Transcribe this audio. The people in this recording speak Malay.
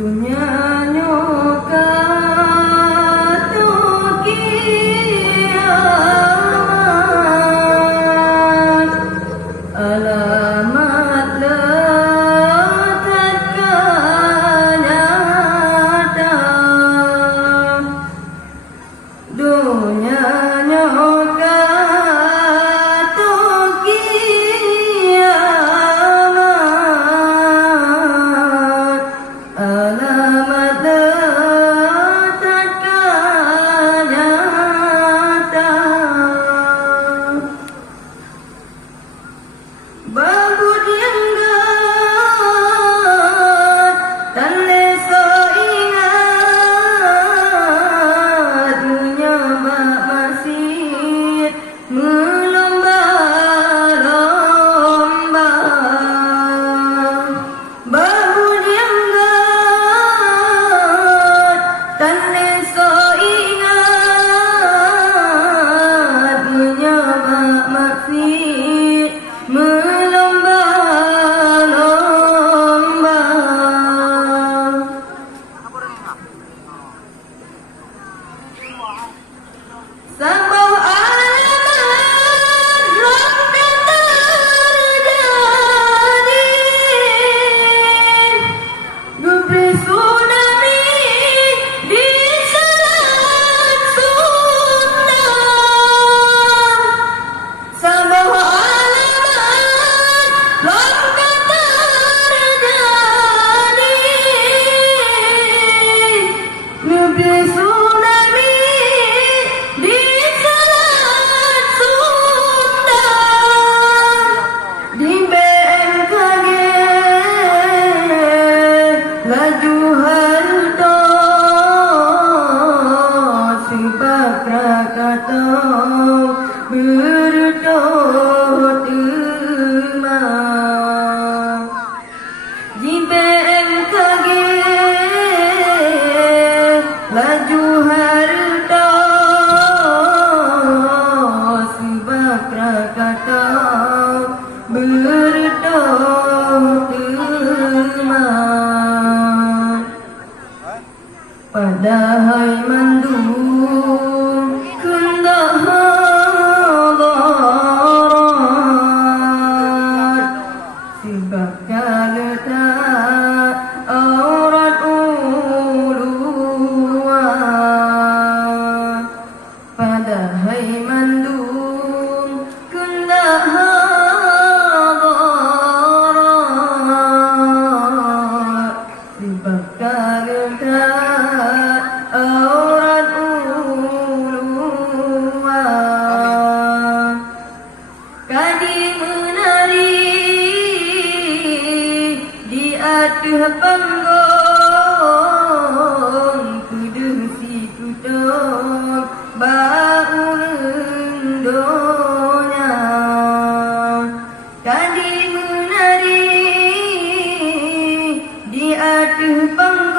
dunia nyoka tu kiamat alamat letakkan nyata dunia nyoka tu kiamat alamat letakkan nyata Babut yang gat dan lesa ingat dunia masih melomba-lomba Babut yang gat dan lesa ingat dunia masih melomba-lomba Sabah alamat rohkan terjadi Gubri tsunami di Selat Sunda Sabah alamat rohkan terjadi Gubri tsunami di Selat Sunda di BMKG laju harta sebab Krakatau berdot emas di BMKG laju harta sebab Krakatau berdot emas padahal mendung kendak hadarat sebab kaletak aurat uluan padahal mendung kendak hadarat sebab kaletak aurat uluan kadi menari di atas panggung kudu si tutong bau rendonya kadi menari di atas panggung